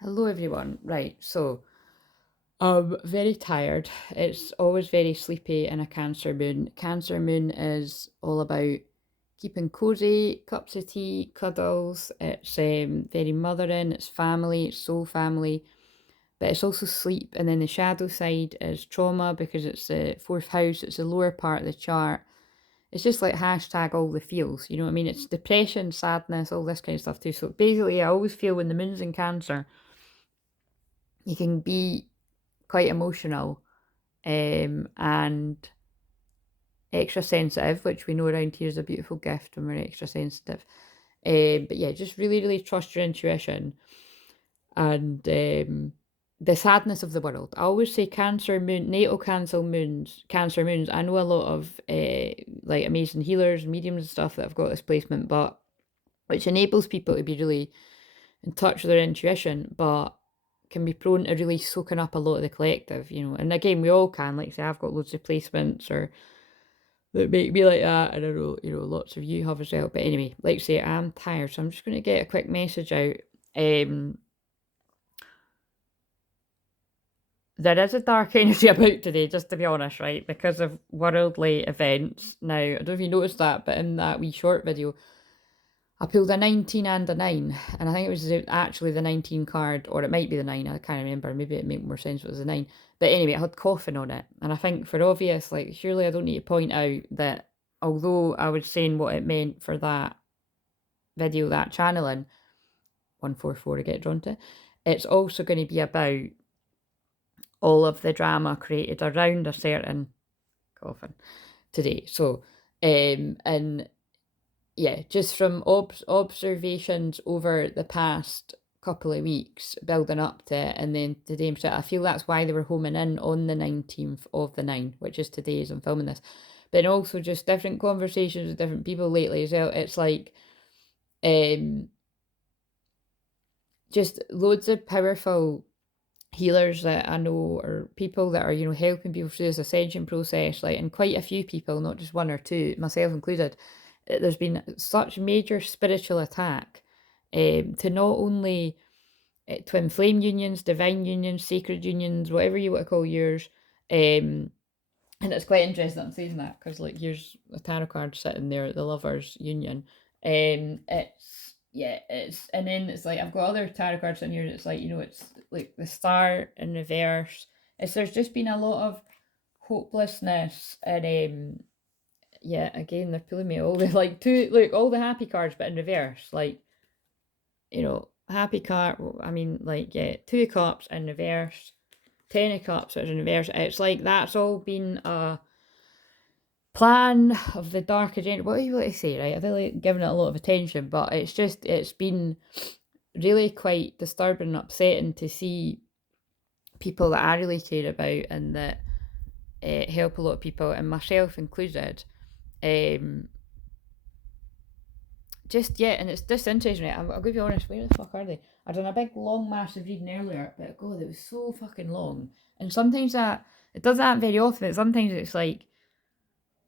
Hello everyone. Right, so I'm very tired. It's always very sleepy in a Cancer moon. Cancer moon is all about keeping cozy, cups of tea, cuddles. It's very mothering, it's family, it's soul family, but it's also sleep. And then the shadow side is trauma because it's the fourth house, it's the lower part of the chart. It's just like hashtag all the feels, you know what I mean? It's depression, sadness, all this kind of stuff too. So basically, I always feel when the moon's in Cancer, you can be quite emotional and extra sensitive, which we know around here is a beautiful gift when we're extra sensitive. But yeah, just really, really trust your intuition and the sadness of the world. I always say Cancer moon, natal Cancer moons. I know a lot of like amazing healers, mediums, and stuff that have got this placement, but which enables people to be really in touch with their intuition, but can be prone to really soaking up a lot of the collective, you know. And again, we all can. Like say, I've got loads of placements or that make me like that, and I know lots of you have as well. But anyway, like say, I'm tired, so I'm just going to get a quick message out. Um, there is a dark energy about today, just to be honest, right? Because of worldly events. Now, I don't know if you noticed that, but in that wee short video, I pulled a 19 and a 9, and I think it was actually the 19 card, or it might be the 9, I can't remember, maybe it made more sense if it was the 9. But anyway, it had coffin on it, and I think for obvious, like, surely I don't need to point out that although I was saying what it meant for that video, that channeling, 144 to get drawn to, it's also going to be about all of the drama created around a certain coffin today. So, and yeah, just from observations over the past couple of weeks, building up to it, and then today, I feel that's why they were homing in on the 19th of the 9, which is today as I'm filming this. But also just different conversations with different people lately as well. It's like, um, just loads of powerful healers that I know, or people that are, helping people through this ascension process, like, and quite a few people, not just one or two, myself included. There's been such major spiritual attack to not only twin flame unions, divine unions, sacred unions, whatever you want to call yours. And it's quite interesting that I'm saying that because, like, here's a tarot card sitting there, the lovers union. It's yeah, it's and then it's like I've got other tarot cards in here. And it's like it's like the star in reverse. It's there's just been a lot of hopelessness and yeah, again they're pulling me all the like two look all the happy cards but in reverse, like happy card. I mean, like, yeah, 2 of cups in reverse, 10 of cups which is in reverse. It's like that's all been a plan of the dark agenda. What do you want to say, right? I've really given it a lot of attention, but it's been really quite disturbing and upsetting to see people that I really care about and that help a lot of people, and myself included. Um, just yeah, and it's disinteresting. Right? I'll be honest. Where the fuck are they? I done a big long massive reading earlier, but God, it was so fucking long. And sometimes that it does that very often. Sometimes it's like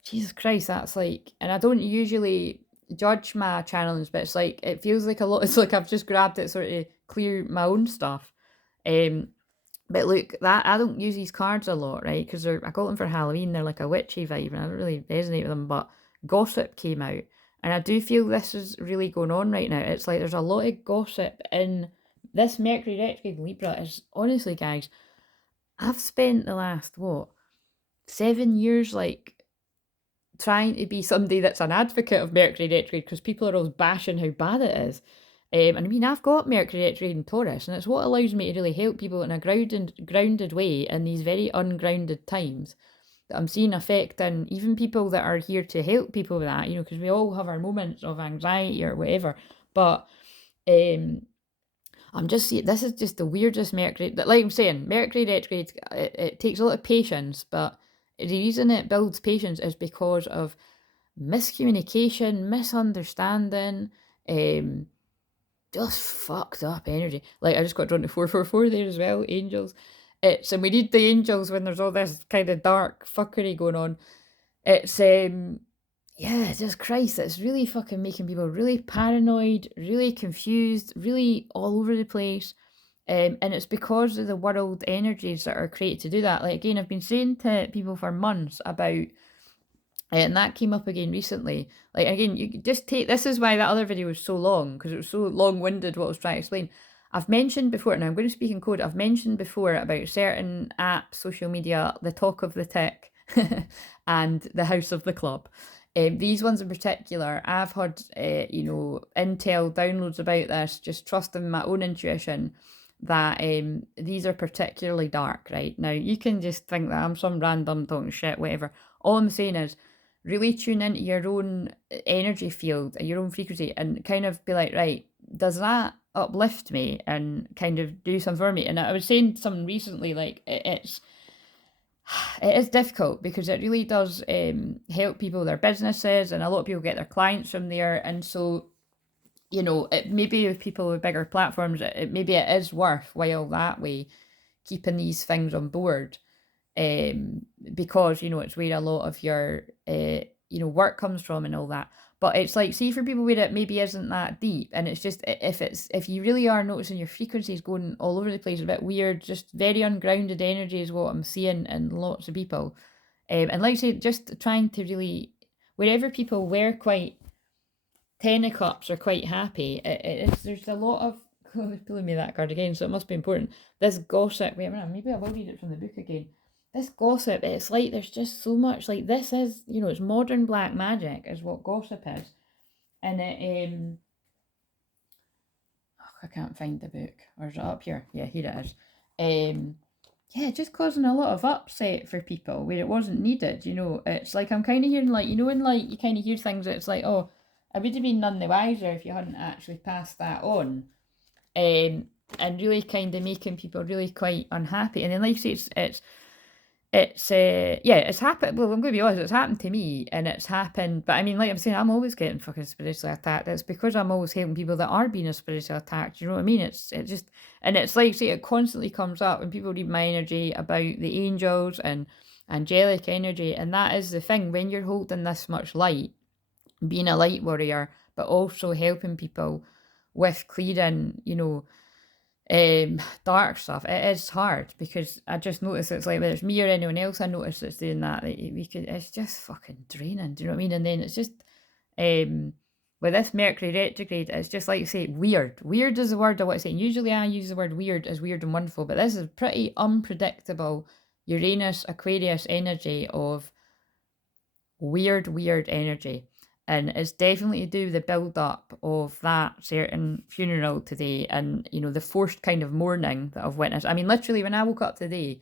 Jesus Christ, that's like, and I don't usually judge my channelings, but it's like it feels like a lot. It's like I've just grabbed it sort of clear my own stuff. Um, but look, that I don't use these cards a lot, right? Because I got them for Halloween. They're like a witchy vibe, and I don't really resonate with them. But gossip came out, and I do feel this is really going on right now. It's like there's a lot of gossip in this Mercury retrograde in Libra. Is honestly, guys, I've spent the last 7 years like trying to be somebody that's an advocate of Mercury retrograde because people are always bashing how bad it is. And I mean, I've got Mercury retrograde in Taurus, and it's what allows me to really help people in a grounded way in these very ungrounded times that I'm seeing affecting even people that are here to help people with that, because we all have our moments of anxiety or whatever. But um, I'm just seeing this is just the weirdest Mercury. That, like I'm saying, Mercury retrograde, it takes a lot of patience, but the reason it builds patience is because of miscommunication, misunderstanding, um, just fucked up energy. Like I just got drawn to 444 there as well, angels. And we need the angels when there's all this kind of dark fuckery going on. It's yeah, just Christ, it's really fucking making people really paranoid, really confused, really all over the place. And it's because of the world energies that are created to do that. Like, again, I've been saying to people for months about, and that came up again recently. Like, again, you just take, this is why that other video was so long, because it was so long-winded what I was trying to explain. I've mentioned before, and I'm going to speak in code, I've mentioned before about certain apps, social media, the talk of the tech, and the house of the club. These ones in particular, I've had, intel downloads about this, just trusting my own intuition, that these are particularly dark, right? Now, you can just think that I'm some random talking shit, whatever. All I'm saying is, really tune into your own energy field, your own frequency, and kind of be like, right, does that uplift me and kind of do something for me? And I was saying something recently, like, it is difficult because it really does help people, their businesses, and a lot of people get their clients from there. And so, maybe with people with bigger platforms, maybe it is worthwhile that way, keeping these things on board, because it's where a lot of your work comes from and all that. But it's like, see, for people where it maybe isn't that deep, and it's just, if you really are noticing your frequencies going all over the place, a bit weird, just very ungrounded energy is what I'm seeing in lots of people. And like I say, just trying to really, wherever people were quite 10 of Cups are quite happy, there's a lot of, oh, they're pulling me that card again, so it must be important. This gossip, wait a minute, maybe I will read it from the book again. This gossip, it's like there's just so much, like, this is, it's modern black magic is what gossip is. And it, I can't find the book. Or is it up here? Yeah, here it is. Yeah, just causing a lot of upset for people where it wasn't needed, It's like, I'm kind of hearing, like, when, like, you kind of hear things that it's like, oh, I would have been none the wiser if you hadn't actually passed that on. And really kind of making people really quite unhappy. And then, like I say, it's happened. Well, I'm going to be honest, it's happened to me, and it's happened. But I mean, like I'm saying, I'm always getting fucking spiritually attacked. It's because I'm always helping people that are being spiritually attacked. You know what I mean? It's just, and it's like, say, it constantly comes up when people read my energy about the angels and angelic energy. And that is the thing, when you're holding this much light, being a light warrior, but also helping people with clearing, dark stuff, it is hard, because I just notice it's like, whether it's me or anyone else I notice that's doing that, it's just fucking draining, do you know what I mean? And then it's just, with this Mercury retrograde, it's just, like you say, weird is the word I want to say. And usually I use the word weird as weird and wonderful, but this is pretty unpredictable Uranus Aquarius energy of weird energy. And it's definitely to do with the build-up of that certain funeral today, and, the forced kind of mourning that I've witnessed. I mean, literally, when I woke up today,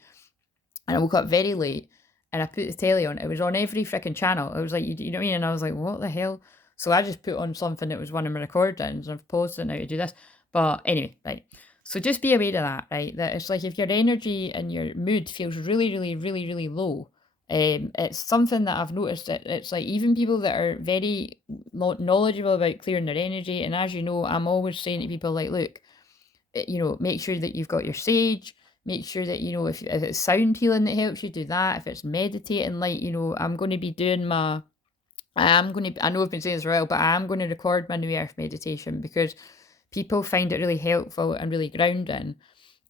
and I woke up very late, and I put the telly on, it was on every freaking channel. It was like, you know what I mean? And I was like, what the hell? So I just put on something that was one of my recordings, and I've paused it now to do this. But anyway, right. So just be aware of that, right? That it's like, if your energy and your mood feels really low, it's something that I've noticed, that it's like, even people that are very knowledgeable about clearing their energy, and as you know, I'm always saying to people, like, look, make sure that you've got your sage, make sure that, if it's sound healing that helps you, do that. If it's meditating, like, I'm going to be doing I know I've been saying this for a while, but I am going to record my New Earth meditation, because people find it really helpful and really grounding.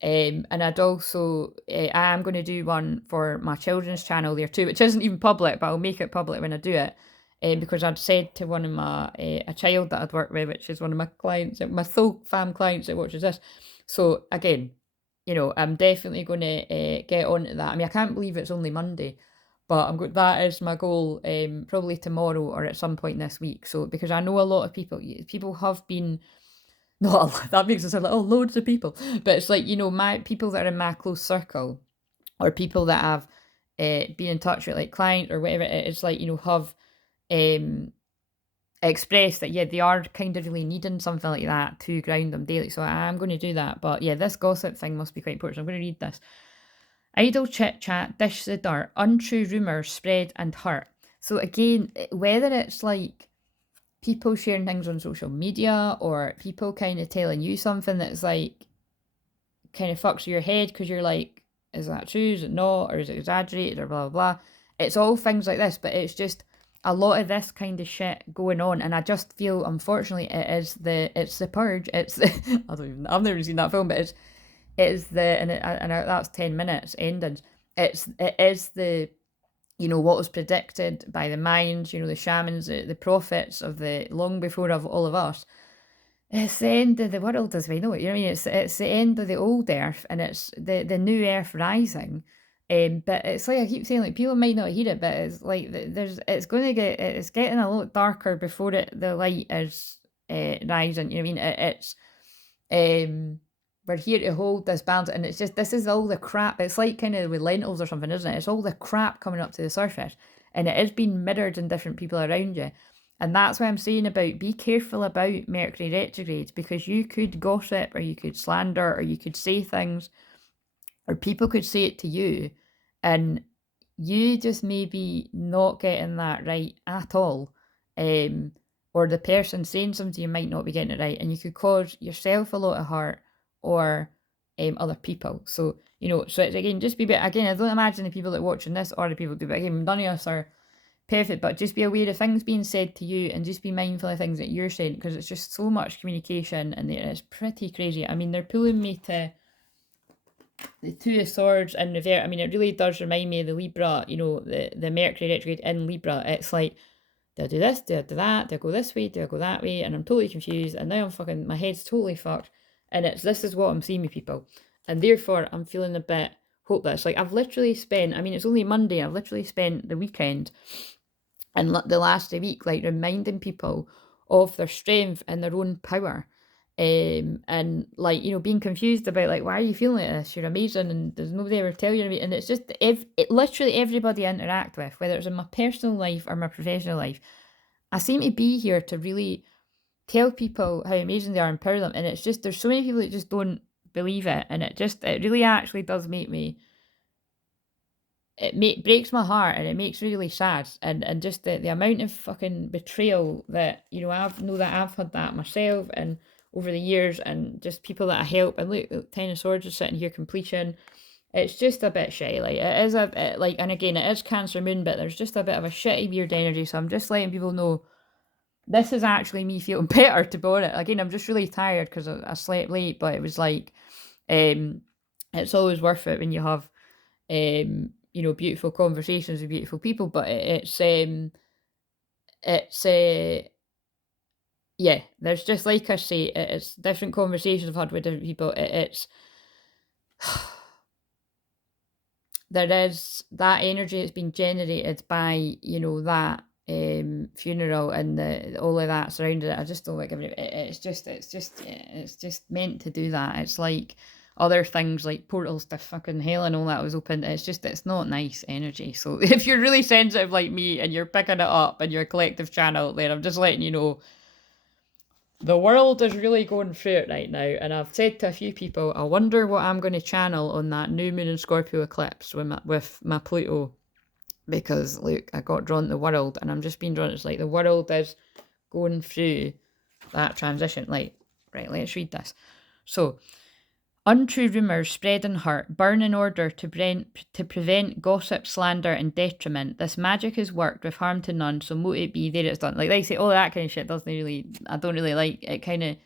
And I'd also, I am going to do one for my children's channel there too, which isn't even public, but I'll make it public when I do it. Because I'd said to one of my, a child that I'd worked with, which is one of my clients, my soul fam clients that watches this. So again, I'm definitely going to get onto that. I mean, I can't believe it's only Monday, but that is my goal, probably tomorrow or at some point this week. So, because I know a lot of people have been, not that makes it sound like, oh, loads of people, but it's like, my people that are in my close circle, or people that have been in touch with, like, client or whatever, it's like, have expressed that, yeah, they are kind of really needing something like that to ground them daily. So I'm going to do that. But yeah, this gossip thing must be quite important. So I'm going to read this. Idle chit chat, dish the dirt, untrue rumours spread and hurt. So again, whether it's like people sharing things on social media, or people kind of telling you something that's like, kind of fucks with your head, because you're like, is that true, is it not, or is it exaggerated, or blah blah blah. It's all things like this, but it's just a lot of this kind of shit going on. And I just feel, unfortunately, it's the purge, it's the, I've never seen that film, but that's 10 minutes ended. It is the, what was predicted by the minds, the shamans, the prophets of the long before of all of us. It's the end of the world as we know it. You know what I mean? It's the end of the old earth, and it's the new earth rising. But it's like I keep saying, like people might not hear it, but it's like it's getting a lot darker before the light is rising. You know what I mean? We're here to hold this balance, and it's just this is all the crap. It's like kind of with lentils or something, isn't it? It's all the crap coming up to the surface, and it is being mirrored in different people around you. And that's why I'm saying about be careful about Mercury retrogrades, because you could gossip or you could slander or you could say things or people could say it to you and you just maybe not getting that right at all. Or the person saying something to you might not be getting it right, and you could cause yourself a lot of hurt or other people. So, so it's again, just be, again, I don't imagine the people that are watching this or the people do, but again, none of us are perfect, but just be aware of things being said to you and just be mindful of things that you're saying, because it's just so much communication and it's pretty crazy. I mean, they're pulling me to the Two of Swords in reverse. I mean, it really does remind me of the Libra, the Mercury retrograde in Libra. It's like, do I do this? Do I do that? Do I go this way? Do I go that way? And I'm totally confused. And now my head's totally fucked. And this is what I'm seeing with people. And therefore, I'm feeling a bit hopeless. Like, I've literally spent, I mean, it's only Monday. I've literally spent the weekend and the last week, like, reminding people of their strength and their own power. And like, being confused about, like, why are you feeling like this? You're amazing, and there's nobody ever tell you. And it's just literally everybody I interact with, whether it's in my personal life or my professional life, I seem to be here to really tell people how amazing they are and empower them. And it's just, there's so many people that just don't believe it, and it really actually does make me, breaks my heart, and it makes me really sad. And just the amount of fucking betrayal that, I've had that myself and over the years, and just people that I help. And look, Ten of Swords is sitting here, completion. It's just a bit shitty. Like, it is and again, it is Cancer Moon, but there's just a bit of a shitty weird energy. So I'm just letting people know this is actually me feeling better, to be honest. Again, I'm just really tired because I slept late, but it was like, it's always worth it when you have, beautiful conversations with beautiful people. But yeah, there's just, like I say, it's different conversations I've had with different people. There is that energy that's been generated by, that funeral and all of that surrounding it. I just don't like it. It's just meant to do that. It's like other things like portals to fucking hell and all that was open. It's not nice energy. So if you're really sensitive like me and you're picking it up in your collective channel, then I'm just letting you know the world is really going through it right now. And I've said to a few people, I wonder what I'm going to channel on that new moon and Scorpio eclipse with my Pluto. Because, look, I got drawn to the world, and I'm just being drawn. It's like the world is going through that transition. Like, right, let's read this. So, untrue rumours spread and hurt, burn in order to prevent gossip, slander, and detriment. This magic is worked with harm to none, so mote it be, there it's done. Like they say, all that kind of shit I don't really like it. Kind of,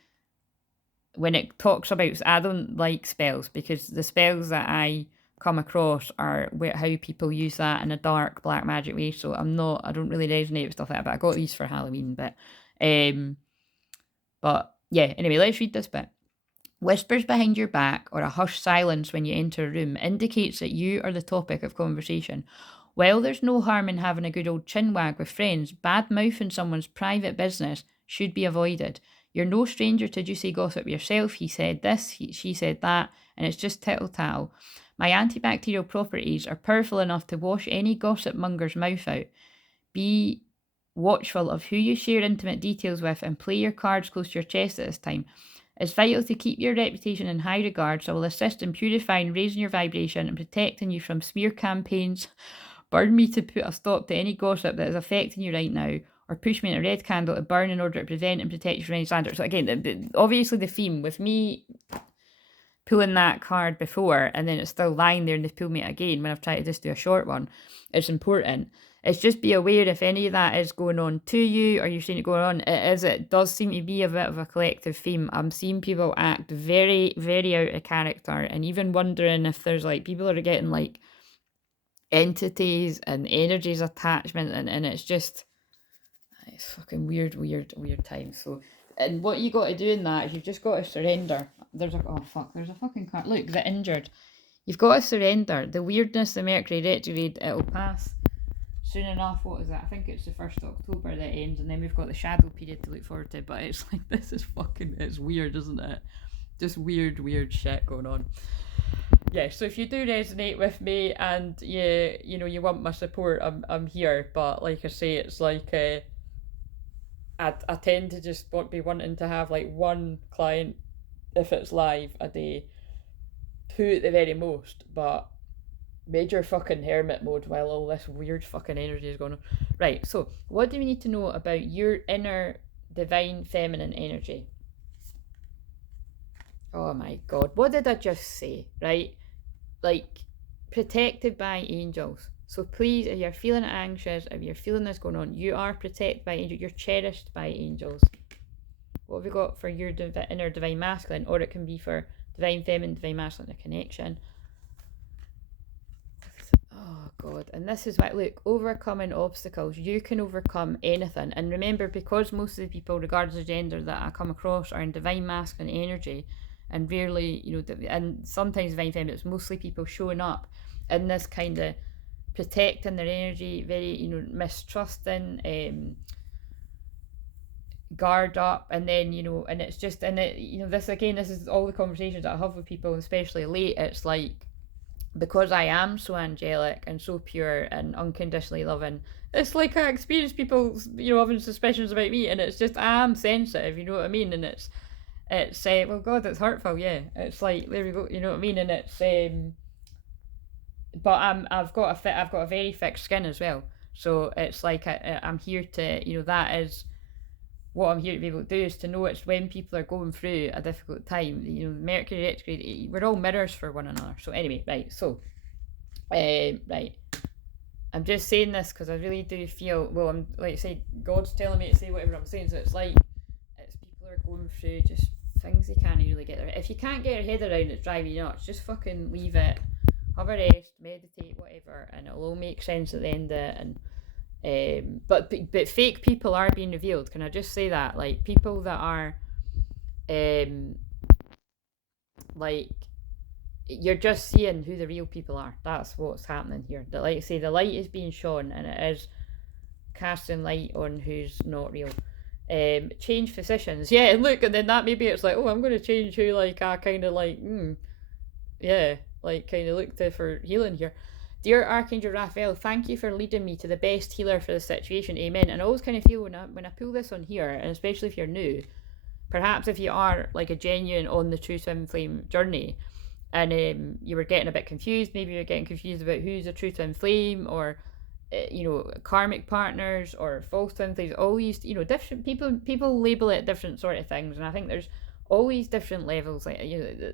when it talks about, I don't like spells, because the spells that I come across are how people use that in a dark black magic way. So I don't really resonate with stuff like that. But I got these for Halloween. But yeah, anyway, let's read this bit. Whispers behind your back or a hushed silence when you enter a room indicates that you are the topic of conversation. While there's no harm in having a good old chinwag with friends, bad mouthing someone's private business should be avoided. You're no stranger to juicy gossip yourself. He said this, she said that, and it's just tittle-tattle. My antibacterial properties are powerful enough to wash any gossip monger's mouth out. Be watchful of who you share intimate details with and play your cards close to your chest at this time. It's vital to keep your reputation in high regard, so I will assist in purifying, raising your vibration and protecting you from smear campaigns. Burn me to put a stop to any gossip that is affecting you right now, or push me in a red candle to burn in order to prevent and protect you from any slander. So again, obviously the theme with me pulling that card before and then it's still lying there and they've pulled me again when I've tried to just do a short one, it's important. It's just be aware if any of that is going on to you, or you're seeing it going on. It does seem to be a bit of a collective theme. I'm seeing people act very, very out of character, and even wondering if there's like people are getting like entities and energies attachment, and it's fucking weird time. So, and what you got to do in that is you've just got to surrender. There's a fucking card. Look, the injured. You've got to surrender. The weirdness, the Mercury retrograde, it'll pass soon enough. What is that? I think it's the 1st of October that ends, and then we've got the shadow period to look forward to. But it's like, this is fucking, it's weird, isn't it? Just weird shit going on. Yeah, so if you do resonate with me and you want my support, I'm here. But like I say, it's like I tend to just be wanting to have like one client if it's live a day, 2 at the very most, but major fucking hermit mode while all this weird fucking energy is going on. Right, so what do we need to know about your inner divine feminine energy? Oh my god, what did I just say? Right, like protected by angels. So please, if you're feeling anxious, if you're feeling this going on, you are protected by angels. You're cherished by angels. What have we got for your inner divine masculine? Or it can be for divine feminine, divine masculine, a connection. Oh god, and this is why, look, overcoming obstacles. You can overcome anything. And remember, because most of the people, regardless of gender, that I come across are in divine masculine energy, and rarely, and sometimes divine feminine, it's mostly people showing up in this kind of protecting their energy, very, mistrusting, guard up, and then, and it's just, and it, this again, this is all the conversations that I have with people, especially late. It's like, because I am so angelic and so pure and unconditionally loving, it's like I experience people, having suspicions about me, and it's just, I'm sensitive, you know what I mean? And it's well, God, it's hurtful, yeah. It's like, there we go, you know what I mean? And it's but I've got a very thick skin as well, so it's like I'm here to, that is what I'm here to be able to do, is to know it's when people are going through a difficult time. Mercury retrograde, we're all mirrors for one another. So anyway, right, so right, I'm just saying this because I really do feel, well, I'm like I say, God's telling me to say whatever I'm saying. So it's like, it's people are going through just things they can't really get their, if you can't get your head around it, driving you nuts, just fucking leave it, have a rest, meditate, whatever, and it'll all make sense at the end of it. And but fake people are being revealed. Can I just say that? Like, people that are like, you're just seeing who the real people are. That's what's happening here. That, like I say, the light is being shone, and it is casting light on who's not real. Change physicians, yeah, and look, and then that, maybe it's like, oh, I'm going to change who, like, I kind of like, yeah, like, kind of look to for healing here. Dear Archangel Raphael, thank you for leading me to the best healer for the situation. Amen. And I always kind of feel when I pull this on here, and especially if you're new, perhaps if you are like a genuine on the true twin flame journey, and you were getting a bit confused, maybe you're getting confused about who's a true twin flame, or karmic partners, or false twin flames, all these, different people label it different sort of things. And I think there's always different levels, like,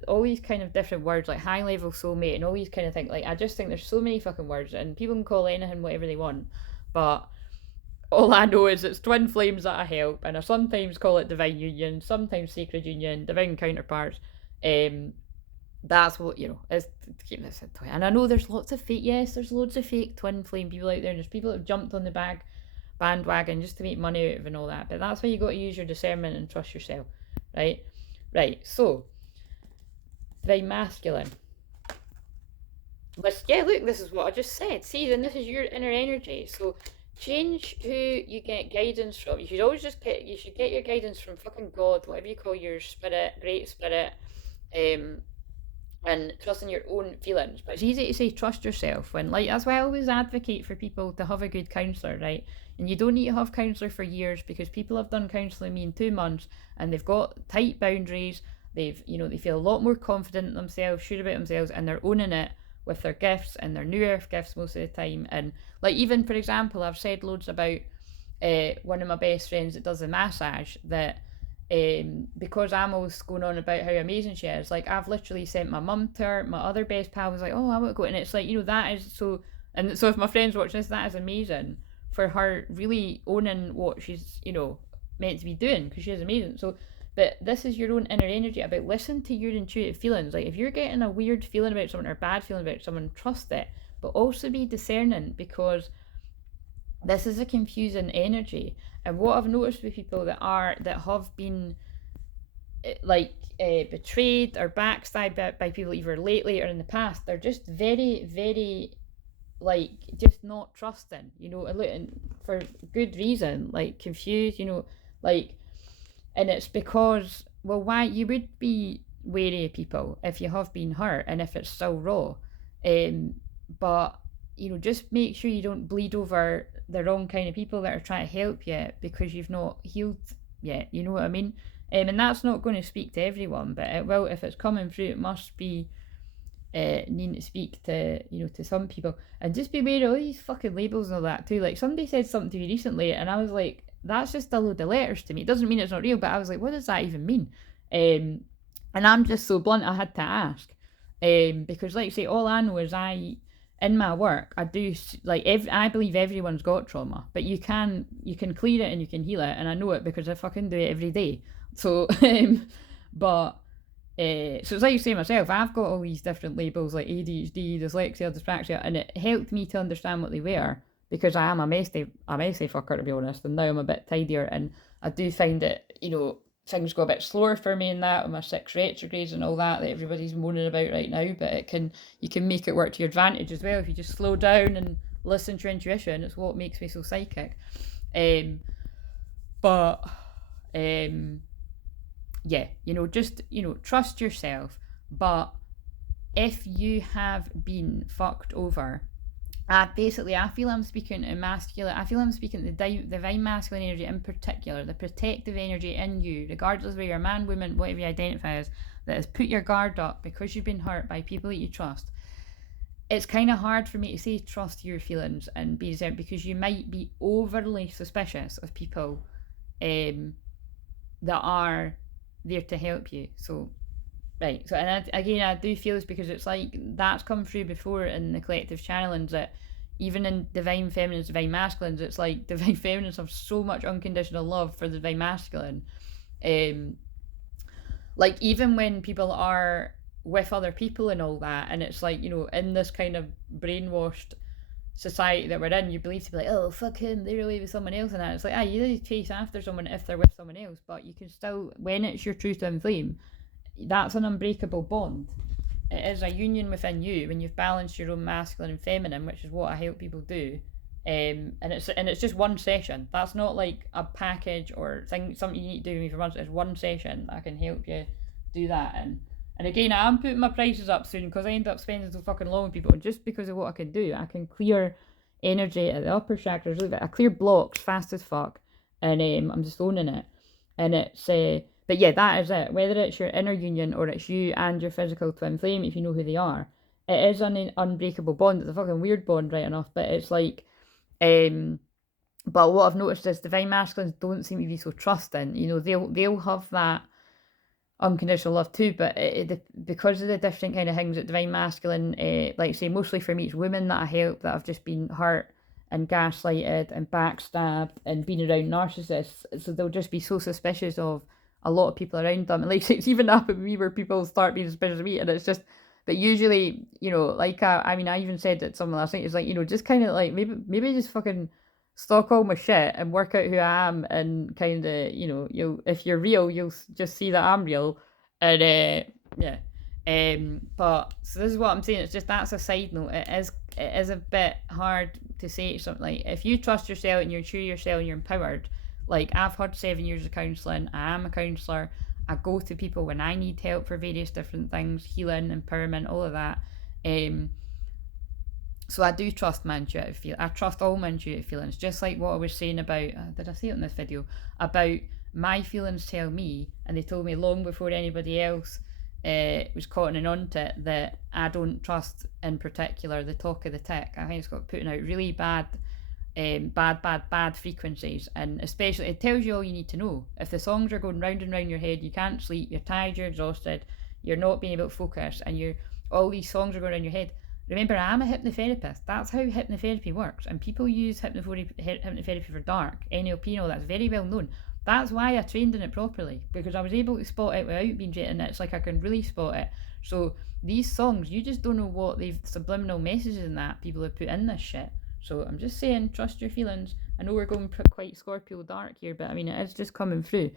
all these kind of different words, like high level soulmate and all these kind of things. Like, I just think there's so many fucking words, and people can call anything whatever they want, but all I know is it's twin flames that I help, and I sometimes call it divine union, sometimes sacred union, divine counterparts. That's what, is to keep this in twin. And I know there's lots of fake, yes, there's loads of fake twin flame people out there, and there's people that have jumped on the bandwagon just to make money out of and all that, but that's why you got to use your discernment and trust yourself, right? Right, so divine masculine. Look, this is what I just said. See, then this is your inner energy. So change who you get guidance from. You should always get your guidance from fucking God, whatever you call your spirit, great spirit, and trust in your own feelings. But it's easy to say trust yourself, when, like, that's why I always advocate for people to have a good counsellor, right? And you don't need to have counsellor for years, because people have done counselling me in 2 months, and they've got tight boundaries. They've, they feel a lot more confident in themselves, sure about themselves, and they're owning it with their gifts and their new earth gifts most of the time. And like, even for example, I've said loads about one of my best friends that does a massage, that because I'm always going on about how amazing she is, like, I've literally sent my mum to her. My other best pal was like, oh, I want to go, and it's like, that is so, And so if my friend's watching this, that is amazing for her really owning what she's, you know, meant to be doing, because she is amazing. So, but this is your own inner energy about listen to your intuitive feelings. Like if you're getting a weird feeling about someone or a bad feeling about someone, trust it, but also be discerning, because this is a confusing energy. And what I've noticed with people that have been betrayed or backstabbed by people either lately or in the past, they're just very, very like just not trusting, you know, and for good reason, like confused, you know, like, and it's because, well, why you would be wary of people if you have been hurt and if it's still raw, but you know, just make sure you don't bleed over the wrong kind of people that are trying to help you because you've not healed yet, you know what I mean? And that's not going to speak to everyone, but it will, if it's coming through, it must be needing to speak to, you know, to some people. And just be aware of all these fucking labels and all that too. Like somebody said something to me recently and I was like, that's just a load of letters to me. It doesn't mean it's not real, but I was like, what does that even mean? And I'm just so blunt, I had to ask, because like I say, all I know is in my work, I do, like, I believe everyone's got trauma, but you can clear it and you can heal it, and I know it because I fucking do it every day. So, but, so it's like you say myself, I've got all these different labels like ADHD, dyslexia, dyspraxia, and it helped me to understand what they were, because I am a messy fucker, to be honest, and now I'm a bit tidier, and I do find it, you know, things go a bit slower for me in that, with my 6 retrogrades and all that everybody's moaning about right now, but you can make it work to your advantage as well if you just slow down and listen to your intuition. It's what makes me so psychic. Yeah, you know, just, you know, trust yourself. But if you have been fucked over, I feel I'm speaking to masculine. I feel I'm speaking to the divine masculine energy in particular, the protective energy in you, regardless of whether you're a man, woman, whatever you identify as, that has put your guard up because you've been hurt by people that you trust. It's kind of hard for me to say trust your feelings and be reserved, because you might be overly suspicious of people that are there to help you. So, right. So, and I do feel this because it's like that's come through before in the collective channelings, that even in divine feminines, divine masculines, it's like divine feminines have so much unconditional love for the divine masculine. Like even when people are with other people and all that, and it's like, you know, in this kind of brainwashed society that we're in, you believe to be like, oh fuck him, they're away with someone else, and that it's like, you really chase after someone if they're with someone else, but you can still, when it's your true twin flame, that's an unbreakable bond. It is a union within you when you've balanced your own masculine and feminine, which is what I help people do. And it's just one session. That's not like a package or something you need to do with me for months. It's one session. I can help you do that. And again, I am putting my prices up soon because I end up spending so fucking long with people. And just because of what I can do, I can clear energy at the upper chakras. I clear blocks fast as fuck, and I'm just owning it. And it's but yeah, that is it. Whether it's your inner union or it's you and your physical twin flame, if you know who they are, it is an unbreakable bond. It's a fucking weird bond, right enough, but it's like, but what I've noticed is divine masculines don't seem to be so trusting. You know, they'll have that unconditional love too, but because of the different kind of things that divine masculine, like I say, mostly for me, it's women that I help that have just been hurt and gaslighted and backstabbed and been around narcissists, so they'll just be so suspicious of a lot of people around them. And like, it's even happened with me where people start being suspicious of me, and it's just, but usually, you know, like I mean, I even said it to someone last night, it's like, you know, just kind of like maybe just fucking stalk all my shit and work out who I am, and kind of, you know, if you're real, you'll just see that I'm real. And yeah, but so this is what I'm saying, it's just, that's a side note. It is a bit hard to say something like, if you trust yourself and you're true to yourself and you're empowered, like I've had 7 years of counselling, I am a counsellor, I go to people when I need help for various different things, healing, empowerment, all of that. So I do trust my intuitive feelings. I trust all my intuitive feelings, just like what I was saying about, did I say it in this video, about my feelings tell me, and they told me long before anybody else was cottoning on to it, that I don't trust, in particular, the talk of the tick. I think it's got putting out really bad frequencies, and especially it tells you all you need to know. If the songs are going round and round your head, you can't sleep, you're tired, you're exhausted, you're not being able to focus, and all these songs are going around your head, Remember, I'm a hypnotherapist. That's how hypnotherapy works. And people use hypnotherapy for dark, NLP and all that's very well known. That's why I trained in it properly, because I was able to spot it without being trained, and it's like I can really spot it. So these songs, you just don't know what they've subliminal messages in that people have put in this shit. So I'm just saying, trust your feelings. I know we're going quite Scorpio dark here, but I mean, it is just coming through.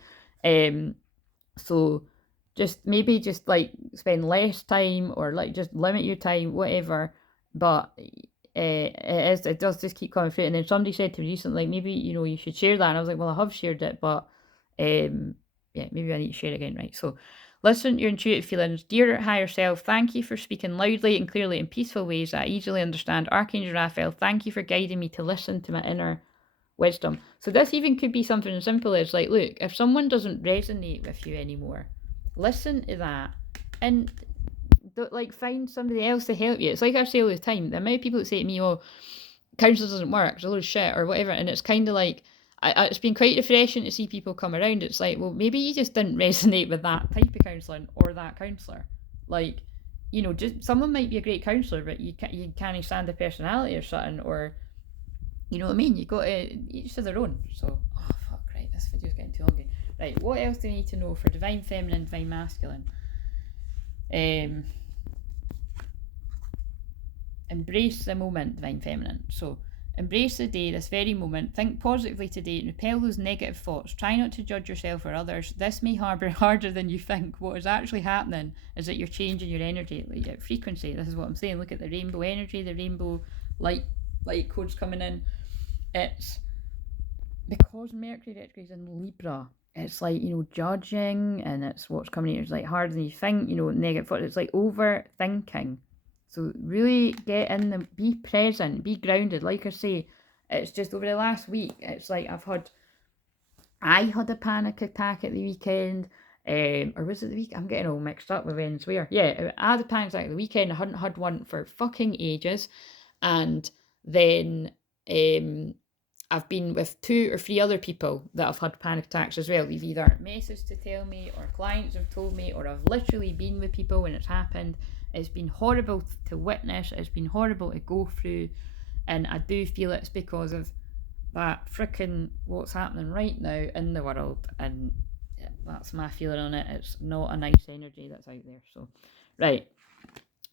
So just maybe just like spend less time, or like just limit your time, whatever. But it does just keep coming through. And then somebody said to me recently, maybe, you know, you should share that. And I was like, well, I have shared it, but yeah, maybe I need to share it again, right? So listen to your intuitive feelings. Dear higher self, thank you for speaking loudly and clearly in peaceful ways that I easily understand. Archangel Raphael, thank you for guiding me to listen to my inner wisdom. So this even could be something as simple as like, look, if someone doesn't resonate with you anymore, listen to that and like find somebody else to help you. It's like I say all the time, the amount of people that say to me, oh, counsellor doesn't work, it's a load of shit or whatever, and it's kind of like, it's been quite refreshing to see people come around. It's like, well, maybe you just didn't resonate with that type of counselling or that counsellor. Like, you know, just someone might be a great counsellor, but you can't stand the personality or something, or you know what I mean? You got to each to their own. So, oh fuck, right, this video's getting too long again. Right, what else do you need to know for divine feminine, divine masculine? Embrace the moment, divine feminine. So embrace the day, this very moment. Think positively today and repel those negative thoughts. Try not to judge yourself or others. This may harbour harder than you think. What is actually happening is that you're changing your energy, like frequency. This is what I'm saying. Look at the rainbow energy, the rainbow light codes coming in. It's because Mercury retrogrades in Libra. It's like, you know, judging, and it's what's coming in. It's like harder than you think, you know, negative thoughts. It's like overthinking. So really get in them, be present, be grounded. Like I say, it's just over the last week, it's like I had a panic attack at the weekend, or was it the week? I'm getting all mixed up with when and where. Yeah, I had a panic attack at the weekend. I hadn't had one for fucking ages. And then I've been with 2 or 3 other people that have had panic attacks as well. They've either messaged to tell me, or clients have told me, or I've literally been with people when it's happened. It's been horrible to witness. It's been horrible to go through. And I do feel it's because of that freaking what's happening right now in the world. And that's my feeling on it. It's not a nice energy that's out there. So, right.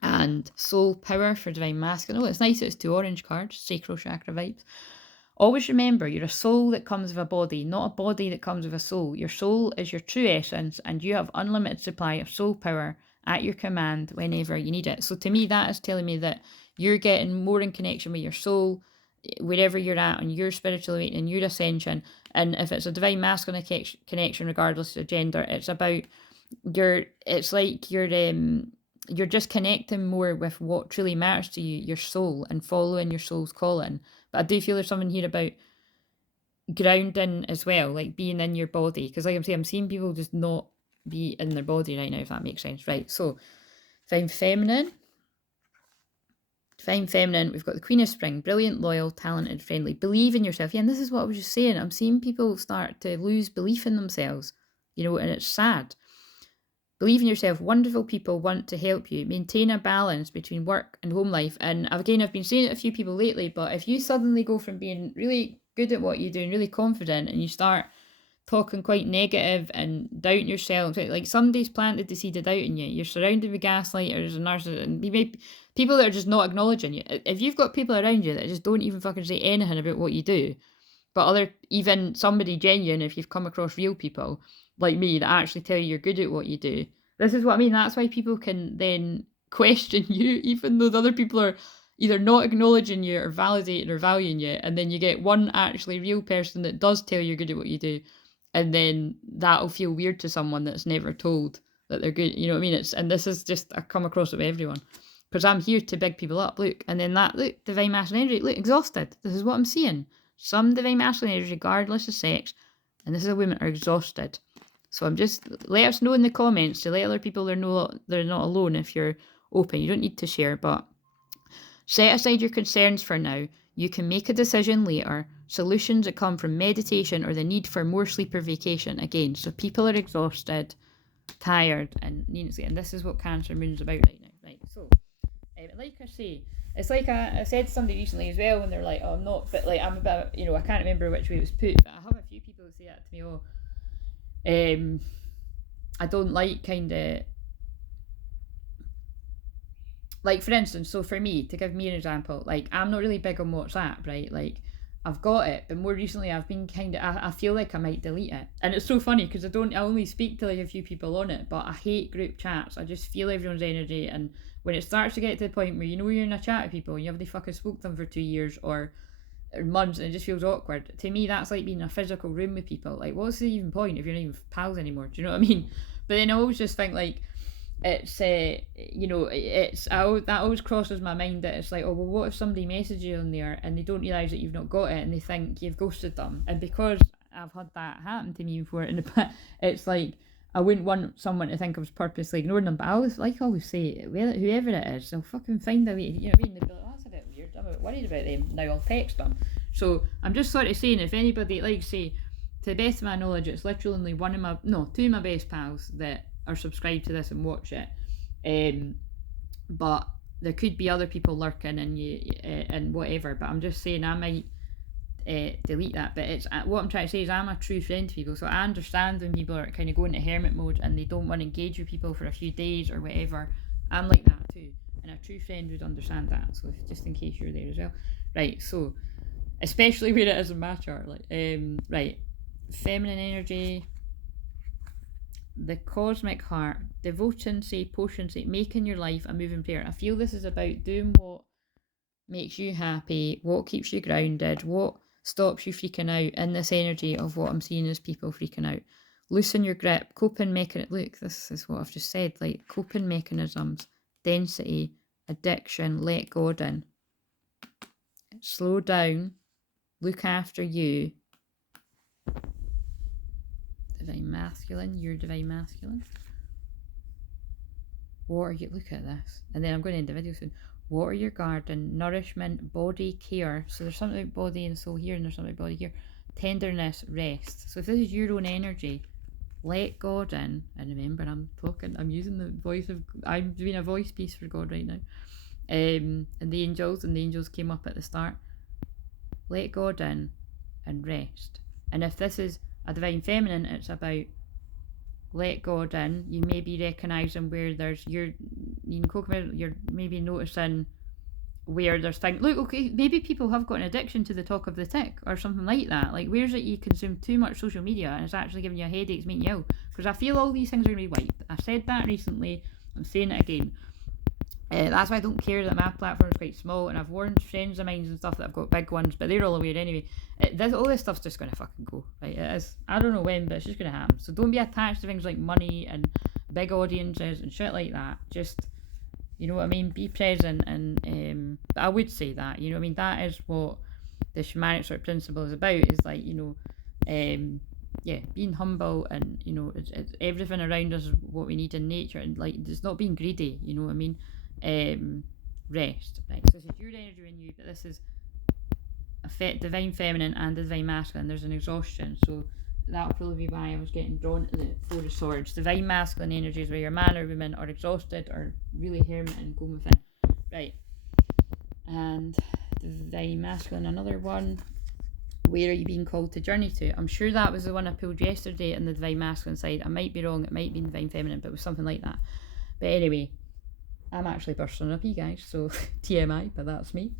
And soul power for divine masculine. Oh, it's nice that it's 2 orange cards. Sacral chakra vibes. Always remember, you're a soul that comes with a body, not a body that comes with a soul. Your soul is your true essence, and you have unlimited supply of soul power at your command whenever you need it. So to me, that is telling me that you're getting more in connection with your soul, wherever you're at on your spiritual awakening, your ascension. And if it's a divine masculine connection, regardless of gender, it's about it's like you're just connecting more with what truly matters to you, your soul, and following your soul's calling. But I do feel there's something here about grounding as well, like being in your body. Because like I'm saying, I'm seeing people just not be in their body right now, if that makes sense. Right, so divine feminine. Divine feminine, we've got the Queen of Spring, brilliant, loyal, talented, friendly. Believe in yourself. Yeah, and this is what I was just saying. I'm seeing people start to lose belief in themselves, you know, and it's sad. Believe in yourself. Wonderful people want to help you. Maintain a balance between work and home life. And again, I've been saying it to a few people lately, but if you suddenly go from being really good at what you do and really confident, and you start talking quite negative and doubting yourself, like somebody's planted the seed of doubt in you. You're surrounded with gaslighters and narcissists and people that are just not acknowledging you. If you've got people around you that just don't even fucking say anything about what you do, but even somebody genuine, if you've come across real people like me that actually tell you you're good at what you do, this is what I mean. That's why people can then question you, even though the other people are either not acknowledging you or validating or valuing you. And then you get one actually real person that does tell you you're good at what you do, and then that'll feel weird to someone that's never told that they're good. You know what I mean? And this is just, I come across it with everyone, because I'm here to big people up. Look, and then look, divine masculine energy, look, exhausted. This is what I'm seeing. Some divine masculine energy, regardless of sex, and this is a women, are exhausted. So I'm just, let us know in the comments to let other people they're not alone if you're open. You don't need to share, but set aside your concerns for now. You can make a decision later. Solutions that come from meditation or the need for more sleep or vacation. Again, so people are exhausted, tired, and this is what Cancer Moon's about right now. Right, so Like I say, it's like I said to somebody recently as well when they're like, oh, I'm not, but like I'm a bit, you know, I can't remember which way it was put, but I have a few people who say that to me, oh, I don't like kind of, like for instance, so for me, to give me an example, like I'm not really big on WhatsApp, right? Like I've got it, but more recently I've been kind of, I feel like I might delete it. And it's so funny because I only speak to like a few people on it, but I hate group chats. I just feel everyone's energy. And when it starts to get to the point where you know you're in a chat with people and you haven't fucking spoke to them for 2 years or months and it just feels awkward, to me that's like being in a physical room with people. Like what's the even point if you're not even pals anymore? Do you know what I mean? But then I always just think like, it's you know, it's that always crosses my mind that it's like, oh well, what if somebody messages you on there and they don't realise that you've not got it and they think you've ghosted them? And because I've had that happen to me before in the past, it's like I wouldn't want someone to think I was purposely ignoring them. But I always say, well, whoever it is, they'll fucking find a way. You know what I mean? They'll be like, oh, that's a bit weird. I'm a bit worried about them now. I'll text them. So I'm just sort of saying, if anybody, like say, to the best of my knowledge, it's literally only two of my best pals that are subscribed to this and watch it, but there could be other people lurking and whatever. But I'm just saying I might delete that. But it's what I'm trying to say is I'm a true friend to people, so I understand when people are kind of going into hermit mode and they don't want to engage with people for a few days or whatever. I'm like that too, and a true friend would understand that. So just in case you're there as well, right? So especially where it is in my chart, like right, feminine energy. The cosmic heart, devotancy, potency, making your life a moving prayer. I feel this is about doing what makes you happy, what keeps you grounded, what stops you freaking out in this energy of what I'm seeing as people freaking out. Loosen your grip, coping mechanisms. Look, this is what I've just said, like coping mechanisms, density, addiction, let God in. Slow down, look after you. Divine masculine, you're divine masculine. What are you, look at this, and then I'm going to end the video soon. Water your garden, nourishment, body care. So there's something about body and soul here, and there's something about body here. Tenderness, rest. So if this is your own energy, let God in. And remember, I'm using the voice of, I'm doing a voice piece for God right now. And the angels came up at the start. Let God in and rest. And if this is a divine feminine, it's about let God in. You may be recognising where there's you're maybe noticing where there's things. Look, okay, maybe people have got an addiction to the talk of the tick or something like that. Like, where's it you consume too much social media and it's actually giving you a headache, it's making you ill? Because I feel all these things are going to be wiped. I said that recently, I'm saying it again. That's why I don't care that my platform is quite small, and I've warned friends of mine and stuff that I've got big ones, but they're all aware anyway. All this stuff's just going to fucking go, right? It is. I don't know when, but it's just going to happen. So don't be attached to things like money and big audiences and shit like that. Just, you know what I mean? Be present, and I would say that, you know what I mean? That is what the shamanic sort of principle is about, is like, you know, yeah, being humble, and, you know, it's everything around us is what we need in nature, and like, it's not being greedy, you know what I mean? Rest, right? So this is your energy in you, but this is divine feminine and the divine masculine. There's an exhaustion, so that'll probably be why I was getting drawn to the Four of Swords. Divine masculine energy is where you're man or woman, or exhausted, or really hermit and go within, right? And divine masculine, another one. Where are you being called to journey to? I'm sure that was the one I pulled yesterday in the divine masculine side. I might be wrong, it might be divine feminine, but it was something like that. But anyway, I'm actually bursting up, you guys, so TMI, but that's me.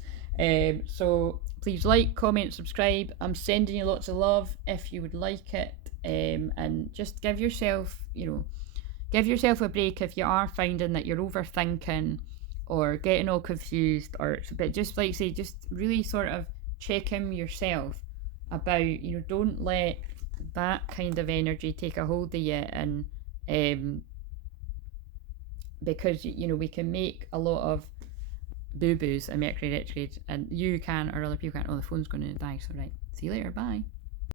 So please like, comment, subscribe. I'm sending you lots of love if you would like it, and just give yourself a break if you are finding that you're overthinking or getting all confused, but just like say, just really sort of check in yourself about, you know, don't let that kind of energy take a hold of you, and because, you know, we can make a lot of boo-boos in Mercury retrograde, and you can, or other people can't. Oh, the phone's going to die, so right, see you later, bye.